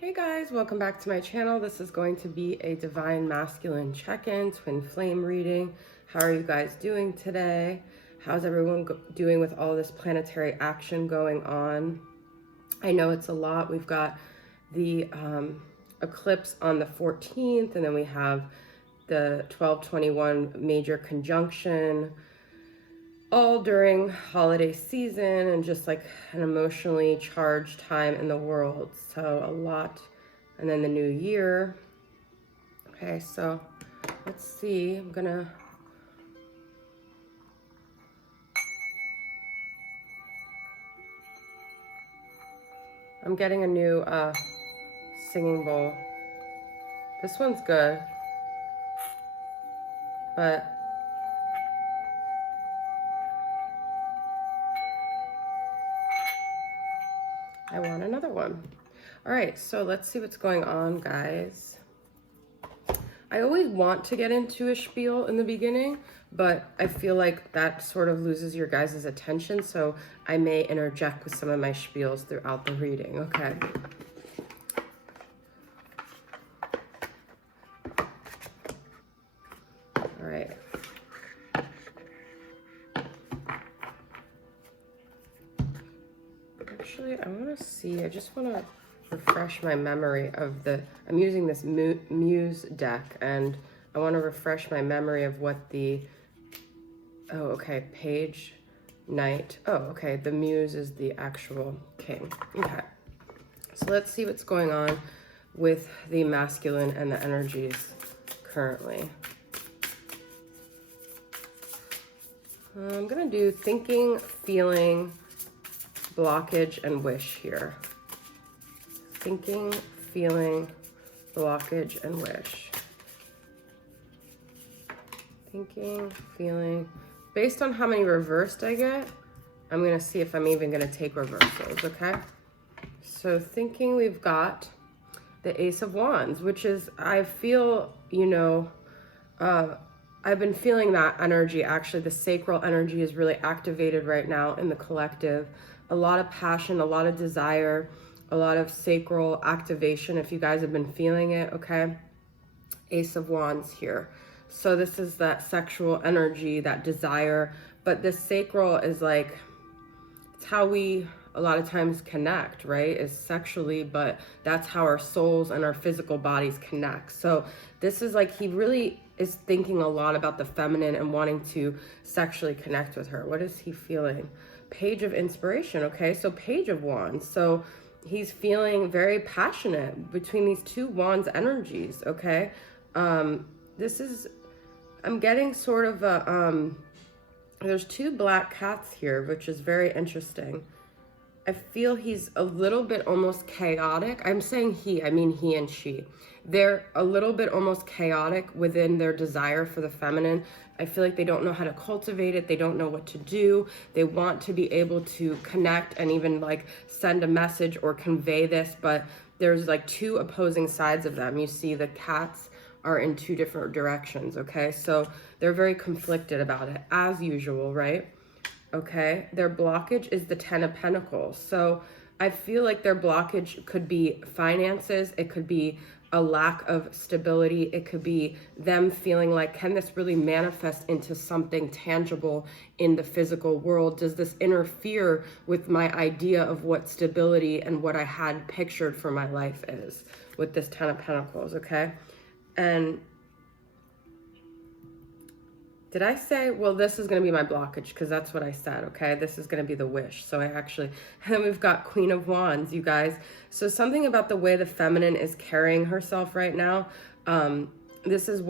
Hey guys, welcome back to my channel. This is going to be a Divine Masculine check-in, twin flame reading. How are you guys doing today? How's everyone doing with all this planetary action going on? I know it's a lot. We've got the eclipse on the 14th, and then we have the 12/21 major conjunction, all during holiday season and just like an emotionally charged time in the world. So a lot. And then the new year. Okay, so let's see. I'm getting a new singing bowl. This one's good, but I want another one. All right, so let's see what's going on, guys. I always want to get into a spiel in the beginning, but I feel like that sort of loses your guys' attention, so I may interject with some of my spiels throughout the reading, okay? All right. Actually, I want to see, I just want to refresh my memory of I'm using this Muse deck, and I want to refresh my memory of what oh, okay, Page, Knight. Oh, okay, the Muse is the actual king. Okay, so let's see what's going on with the masculine and the energies currently. I'm going to do thinking, feeling, blockage, and wish here. Thinking, feeling, blockage, and wish. Thinking, feeling. Based on how many reversed I get, I'm going to see if I'm even going to take reversals, okay? So thinking, we've got the Ace of Wands, which is, I feel, I've been feeling that energy. Actually, the sacral energy is really activated right now in the collective. A lot of passion, a lot of desire, a lot of sacral activation, if you guys have been feeling it, okay? Ace of Wands here. So this is that sexual energy, that desire, but this sacral is like, it's how we a lot of times connect, right? Is sexually, but that's how our souls and our physical bodies connect. So this is like, he really is thinking a lot about the feminine and wanting to sexually connect with her. What is he feeling? Page of Inspiration, okay? So Page of Wands. So he's feeling very passionate between these two Wands energies, okay? I'm getting sort of there's two black cats here, which is very interesting. I feel he's a little bit almost chaotic. I'm saying he, I mean he and she. They're a little bit almost chaotic within their desire for the feminine. I feel like they don't know how to cultivate it. They don't know what to do. They want to be able to connect and even like send a message or convey this, but there's like two opposing sides of them. You see the cats are in two different directions, okay? So they're very conflicted about it, as usual, right? Okay, their blockage is the Ten of Pentacles. So I feel like their blockage could be finances. It could be a lack of stability. It could be them feeling like, can this really manifest into something tangible in the physical world? Does this interfere with my idea of what stability and what I had pictured for my life is with this Ten of Pentacles, okay? And did I say, well, this is going to be my blockage, because that's what I said, okay? This is going to be the wish. So and then we've got Queen of Wands, you guys. So something about the way the feminine is carrying herself right now. This is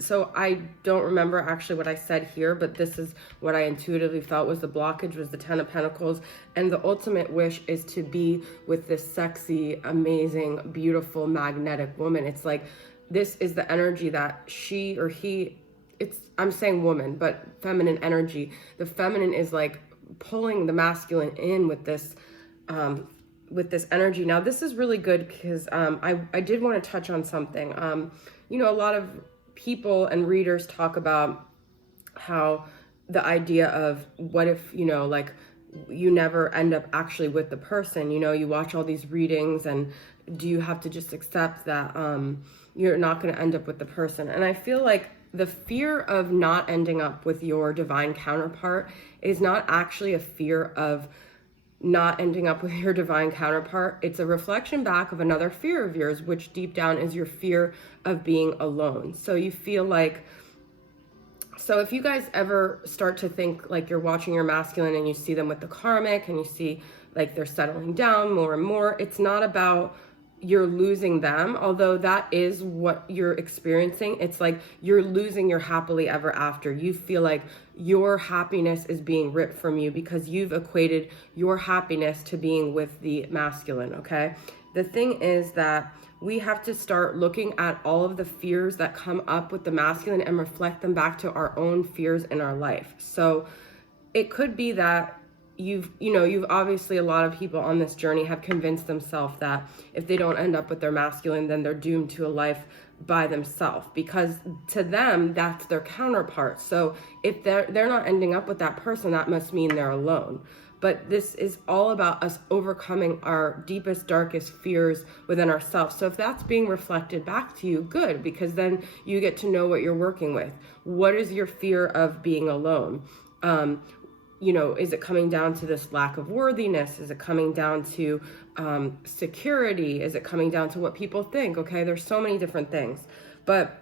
so I don't remember actually what I said here, but this is what I intuitively felt was the blockage, was the Ten of Pentacles. And the ultimate wish is to be with this sexy, amazing, beautiful, magnetic woman. It's like, this is the energy that she or he, I'm saying woman, but feminine energy. The feminine is like pulling the masculine in with this energy. Now, this is really good because I did want to touch on something. A lot of people and readers talk about how the idea of what if, like you never end up actually with the person. You know, you watch all these readings, and do you have to just accept that you're not going to end up with the person? And I feel like the fear of not ending up with your divine counterpart is not actually a fear of not ending up with your divine counterpart. It's a reflection back of another fear of yours, which deep down is your fear of being alone. So you feel like, so if you guys ever start to think like you're watching your masculine and you see them with the karmic and you see like they're settling down more and more, it's not about you're losing them, although that is what you're experiencing. It's like you're losing your happily ever after. You feel like your happiness is being ripped from you because you've equated your happiness to being with the masculine, okay? The thing is that we have to start looking at all of the fears that come up with the masculine and reflect them back to our own fears in our life. So it could be that you've obviously, a lot of people on this journey have convinced themselves that if they don't end up with their masculine, then they're doomed to a life by themselves, because to them that's their counterpart. So if they're not ending up with that person, that must mean they're alone. But this is all about us overcoming our deepest, darkest fears within ourselves. So if that's being reflected back to you, good, because then you get to know what you're working with. What is your fear of being alone? Is it coming down to this lack of worthiness? Is it coming down to security? Is it coming down to what people think? Okay, there's so many different things. But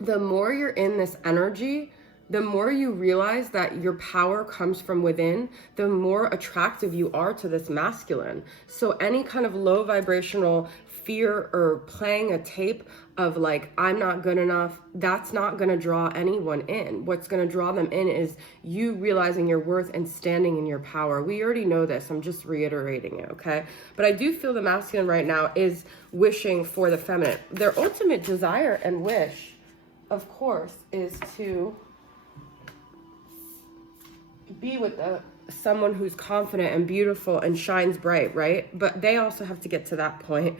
the more you're in this energy, the more you realize that your power comes from within, the more attractive you are to this masculine. So any kind of low vibrational fear or playing a tape of like, I'm not good enough, that's not going to draw anyone in. What's going to draw them in is you realizing your worth and standing in your power. We already know this. I'm just reiterating it, okay? But I do feel the masculine right now is wishing for the feminine. Their ultimate desire and wish, of course, is to be with someone who's confident and beautiful and shines bright, right? But they also have to get to that point.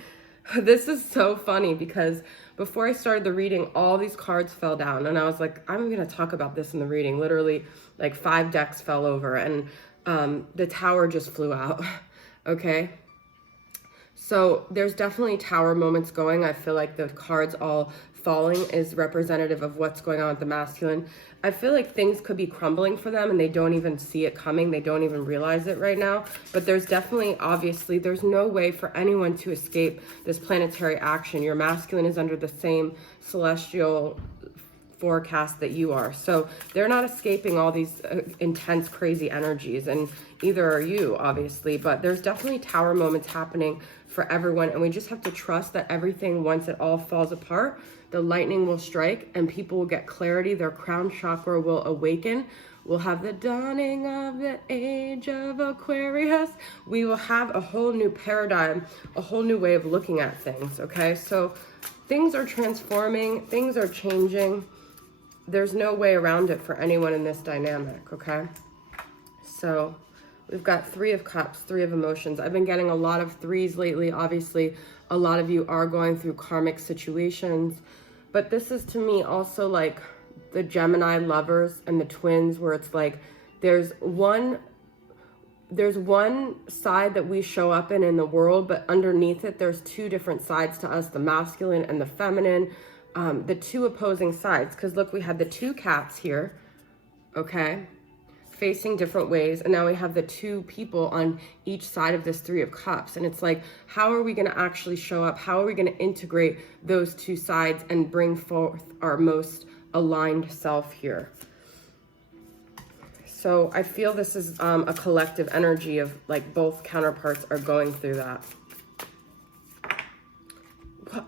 This is so funny because before I started the reading, all these cards fell down, and I was like, I'm going to talk about this in the reading. Literally, like 5 decks fell over, and the tower just flew out. Okay? So there's definitely tower moments going. I feel like the cards all falling is representative of what's going on with the masculine. I feel like things could be crumbling for them and they don't even see it coming. They don't even realize it right now. But there's definitely, obviously, there's no way for anyone to escape this planetary action. Your masculine is under the same celestial forecast that you are. So they're not escaping all these intense, crazy energies, and either are you, obviously. But there's definitely tower moments happening for everyone, and we just have to trust that everything, once it all falls apart, the lightning will strike and people will get clarity. Their crown chakra will awaken. We'll have the dawning of the age of Aquarius. We will have a whole new paradigm, a whole new way of looking at things, okay? So things are transforming, things are changing. There's no way around it for anyone in this dynamic, okay? So we've got 3 of Cups, 3 of Emotions. I've been getting a lot of 3s lately. Obviously, a lot of you are going through karmic situations. But this is, to me, also like the Gemini lovers and the twins, where it's like there's one side that we show up in the world, but underneath it, there's 2 different sides to us, the masculine and the feminine, the 2 opposing sides. Because look, we had the 2 cats here, okay, facing different ways, and now we have the 2 people on each side of this 3 of Cups. And it's like, how are we going to actually show up? How are we going to integrate those 2 sides and bring forth our most aligned self here? So I feel this is a collective energy of like both counterparts are going through that.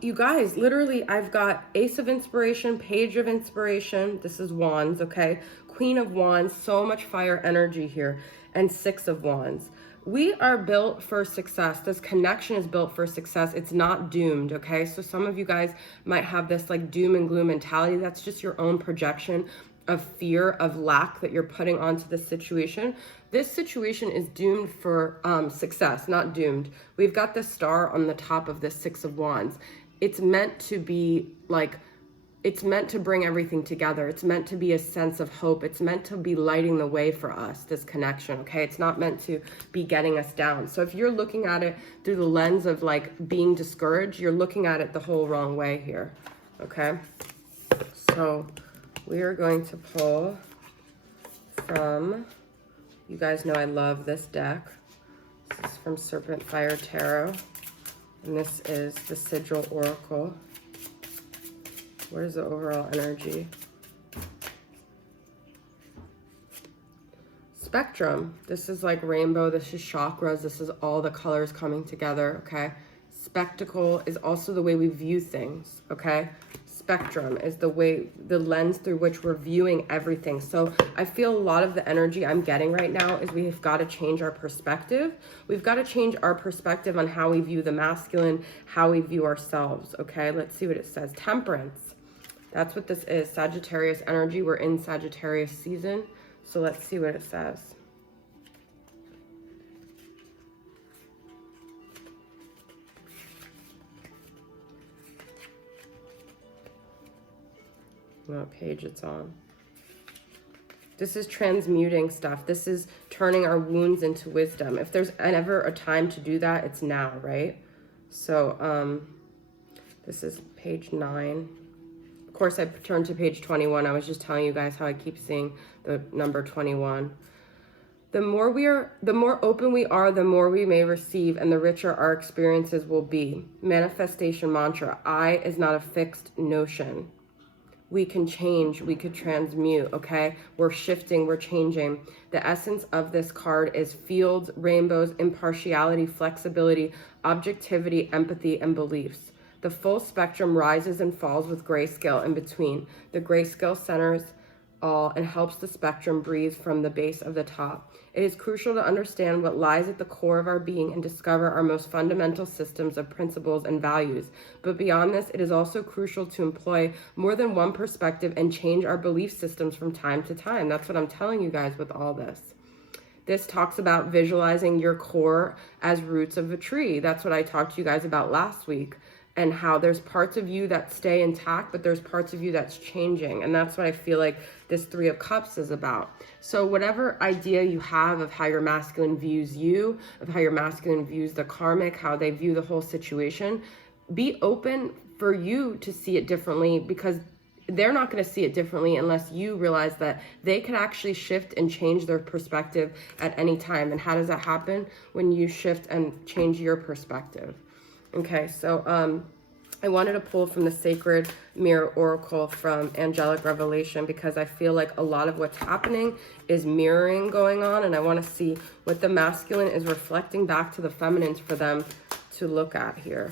You guys, literally, I've got Ace of Inspiration, Page of Inspiration. This is Wands, okay? Queen of Wands, so much fire energy here, and 6 of Wands. We are built for success. This connection is built for success. It's not doomed, okay? So some of you guys might have this like doom and gloom mentality. That's just your own projection of fear, of lack that you're putting onto this situation. This situation is doomed for success, not doomed. We've got the star on the top of this 6 of Wands. It's meant to be like, it's meant to bring everything together. It's meant to be a sense of hope. It's meant to be lighting the way for us, this connection, okay? It's not meant to be getting us down. So if you're looking at it through the lens of like being discouraged, you're looking at it the whole wrong way here, okay? So we are going to pull from, you guys know I love this deck. This is from Serpent Fire Tarot. And this is the Sigil Oracle. What is the overall energy? Spectrum. This is like rainbow. This is chakras. This is all the colors coming together, okay? Spectacle is also the way we view things, okay? Spectrum is the way, the lens through which we're viewing everything. So I feel a lot of the energy I'm getting right now is we've got to change our perspective. We've got to change our perspective on how we view the masculine, how we view ourselves, okay? Let's see what it says. Temperance. That's what this is. Sagittarius energy. We're in Sagittarius season. So let's see what it says. What page it's on. This is transmuting stuff. This is turning our wounds into wisdom. If there's ever a time to do that, it's now, right? So this is page 9. Of course, I turned to page 21. I was just telling you guys how I keep seeing the number 21. The more open we are, the more we may receive, and the richer our experiences will be. Manifestation mantra. I is not a fixed notion. We can change, we could transmute, okay? We're shifting, we're changing. The essence of this card is fields, rainbows, impartiality, flexibility, objectivity, empathy, and beliefs. The full spectrum rises and falls with grayscale in between. The grayscale centers all and helps the spectrum breathe from the base of the top. It is crucial to understand what lies at the core of our being and discover our most fundamental systems of principles and values. But beyond this, it is also crucial to employ more than one perspective and change our belief systems from time to time. That's what I'm telling you guys with all this. This talks about visualizing your core as roots of a tree. That's what I talked to you guys about last week, and how there's parts of you that stay intact, but there's parts of you that's changing. And that's what I feel like this 3 of Cups is about. So whatever idea you have of how your masculine views you, of how your masculine views the karmic, how they view the whole situation, be open for you to see it differently, because they're not going to see it differently unless you realize that they can actually shift and change their perspective at any time. And how does that happen? When you shift and change your perspective. Okay, so I wanted to pull from the Sacred Mirror Oracle from Angelic Revelation, because I feel like a lot of what's happening is mirroring going on, and I want to see what the masculine is reflecting back to the feminines for them to look at here.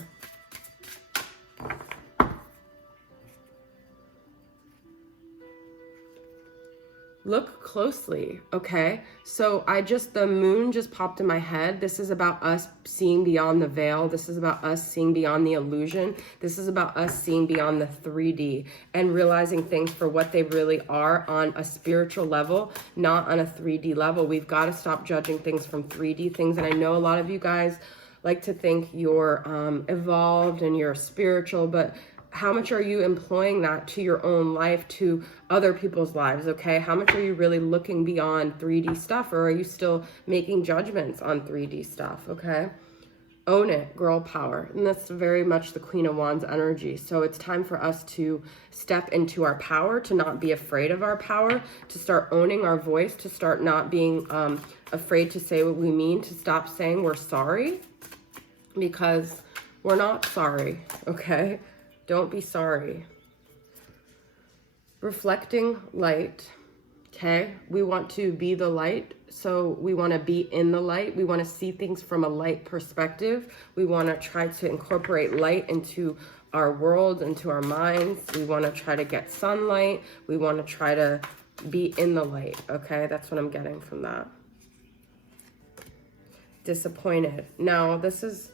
Look closely, okay? So the moon just popped in my head. This is about us seeing beyond the veil. This is about us seeing beyond the illusion. This is about us seeing beyond the 3D and realizing things for what they really are on a spiritual level, not on a 3D level. We've got to stop judging things from 3D things. And I know a lot of you guys like to think you're evolved and you're spiritual, but how much are you employing that to your own life, to other people's lives, okay? How much are you really looking beyond 3D stuff, or are you still making judgments on 3D stuff, okay? Own it, girl power. And that's very much the Queen of Wands energy. So it's time for us to step into our power, to not be afraid of our power, to start owning our voice, to start not being afraid to say what we mean, to stop saying we're sorry, because we're not sorry, okay? Don't be sorry. Reflecting light, okay? We want to be the light, so we want to be in the light. We want to see things from a light perspective. We want to try to incorporate light into our world, into our minds. We want to try to get sunlight. We want to try to be in the light, okay? That's what I'm getting from that. Disappointed. Now, this is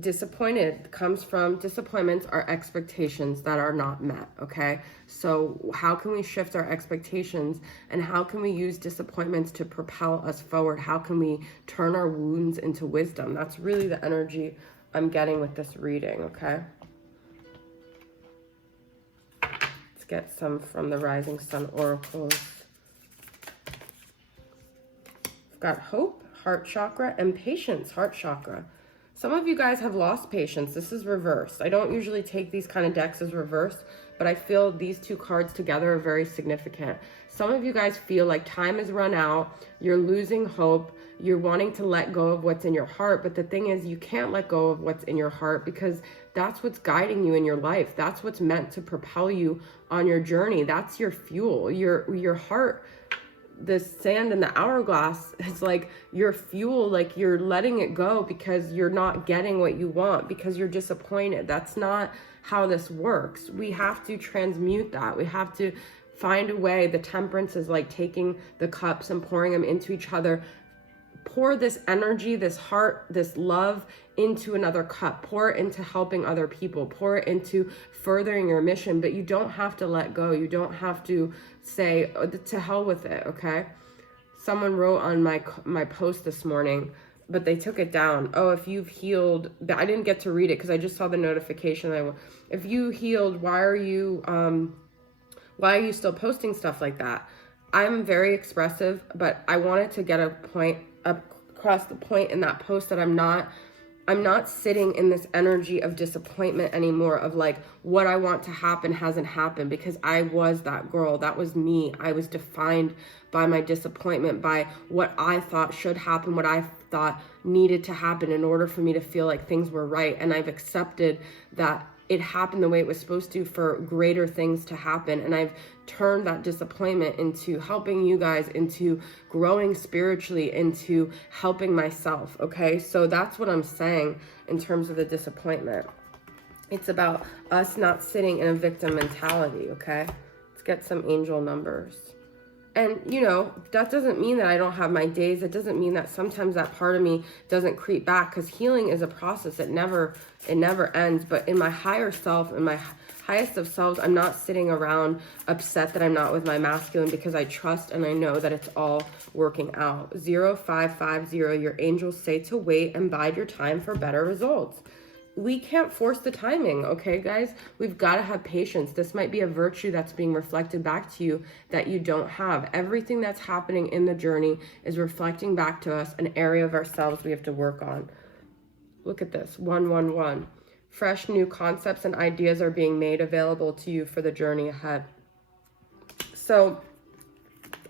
disappointed comes from disappointments are expectations that are not met, okay? So how can we shift our expectations, and how can we use disappointments to propel us forward? How can we turn our wounds into wisdom? That's really the energy I'm getting with this reading, okay? get some from the Rising Sun Oracles. We've got hope, heart chakra, and patience, heart chakra. Some of you guys have lost patience. This is reversed. I don't usually take these kind of decks as reversed, but I feel these two cards together are very significant. Some of you guys feel like time has run out, you're losing hope, you're wanting to let go of what's in your heart, but the thing is you can't let go of what's in your heart because that's what's guiding you in your life. That's what's meant to propel you on your journey. That's your fuel. Your heart, the sand in the hourglass is like your fuel, like you're letting it go because you're not getting what you want, because you're disappointed. That's not how this works. We have to transmute that. We have to find a way. The temperance is like taking the cups and pouring them into each other. Pour this energy, this heart, this love into another cup. Pour it into helping other people. Pour it into furthering your mission, but you don't have to let go. You don't have to say, oh, to hell with it, okay? Someone wrote on my post this morning, but they took it down. Oh, if you've healed, I didn't get to read it because I just saw the notification. If you healed, why are you still posting stuff like that? I'm very expressive, but I wanted to get across the point in that post that I'm not sitting in this energy of disappointment anymore, of like what I want to happen hasn't happened, because I was that girl. That was me. I was defined by my disappointment, by what I thought should happen, what I thought needed to happen in order for me to feel like things were right. And I've accepted that it happened the way it was supposed to for greater things to happen. And I've turned that disappointment into helping you guys, into growing spiritually, into helping myself, okay? So that's what I'm saying in terms of the disappointment. It's about us not sitting in a victim mentality, okay? Let's get some angel numbers. And, you know, that doesn't mean that I don't have my days. It doesn't mean that sometimes that part of me doesn't creep back, because healing is a process. It never ends. But in my higher self, in my highest of selves, I'm not sitting around upset that I'm not with my masculine, because I trust and I know that it's all working out. 0550, your angels say to wait and bide your time for better results. We can't force the timing, okay, guys? We've got to have patience. This might be a virtue that's being reflected back to you that you don't have. Everything that's happening in the journey is reflecting back to us an area of ourselves we have to work on. Look at this, 111. Fresh new concepts and ideas are being made available to you for the journey ahead. So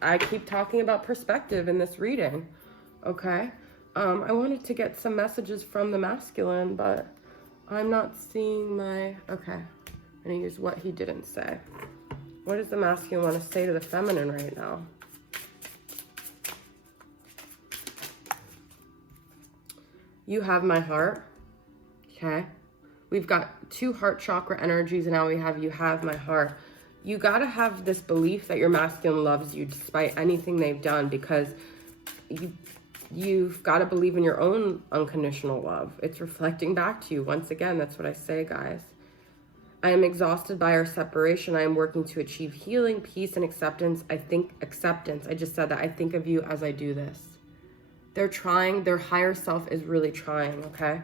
I keep talking about perspective in this reading, okay? I wanted to get some messages from the masculine, but I'm not seeing my, okay. I'm gonna use what he didn't say. What does the masculine want to say to the feminine right now? You have my heart, okay? We've got 2 heart chakra energies, and now we have you have my heart. You gotta have this belief that your masculine loves you despite anything they've done, because you've got to believe in your own unconditional love. It's reflecting back to you. Once again, that's what I say, guys. I am exhausted by our separation. I am working to achieve healing, peace, and acceptance. I just said that. I think of you as I do this. They're trying. Their higher self is really trying, okay?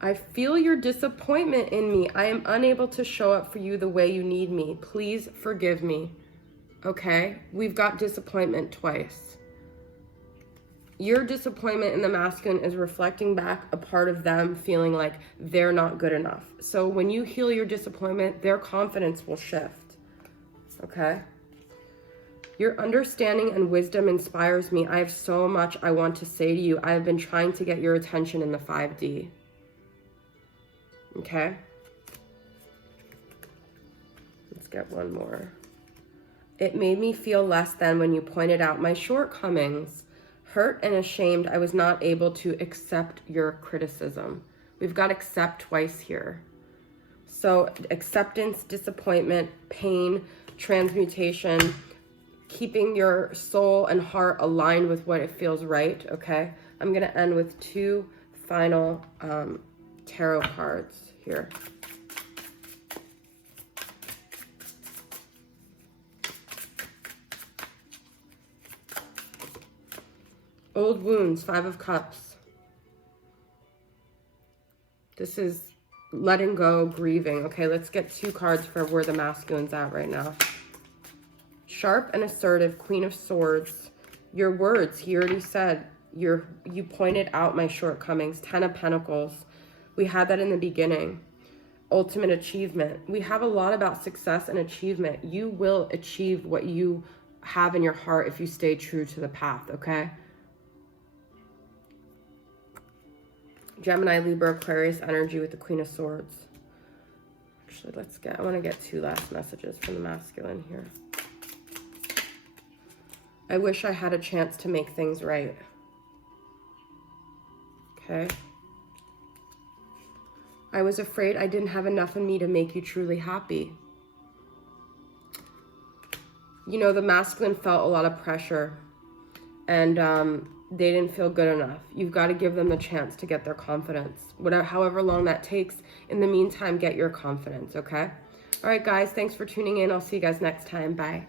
I feel your disappointment in me. I am unable to show up for you the way you need me. Please forgive me. Okay? We've got disappointment twice. Your disappointment in the masculine is reflecting back a part of them feeling like they're not good enough. So when you heal your disappointment, their confidence will shift. Okay? Your understanding and wisdom inspires me. I have so much I want to say to you. I have been trying to get your attention in the 5D. Okay? Let's get one more. It made me feel less than when you pointed out my shortcomings. Hurt and ashamed, I was not able to accept your criticism. We've got accept twice here. So acceptance, disappointment, pain, transmutation, keeping your soul and heart aligned with what it feels right, okay? I'm going to end with 2 final tarot cards here. Old wounds, 5 of Cups. This is letting go, grieving. Okay, let's get 2 cards for where the masculine's at right now. Sharp and assertive, Queen of Swords. Your words, he already said, you pointed out my shortcomings. 10 of Pentacles. We had that in the beginning. Ultimate achievement. We have a lot about success and achievement. You will achieve what you have in your heart if you stay true to the path, okay? Gemini, Libra, Aquarius energy with the Queen of Swords. Actually, I want to get 2 last messages from the masculine here. I wish I had a chance to make things right. Okay. I was afraid I didn't have enough in me to make you truly happy. You know, the masculine felt a lot of pressure, and they didn't feel good enough. You've got to give them the chance to get their confidence. However long that takes, in the meantime, get your confidence, okay? All right, guys, thanks for tuning in. I'll see you guys next time. Bye.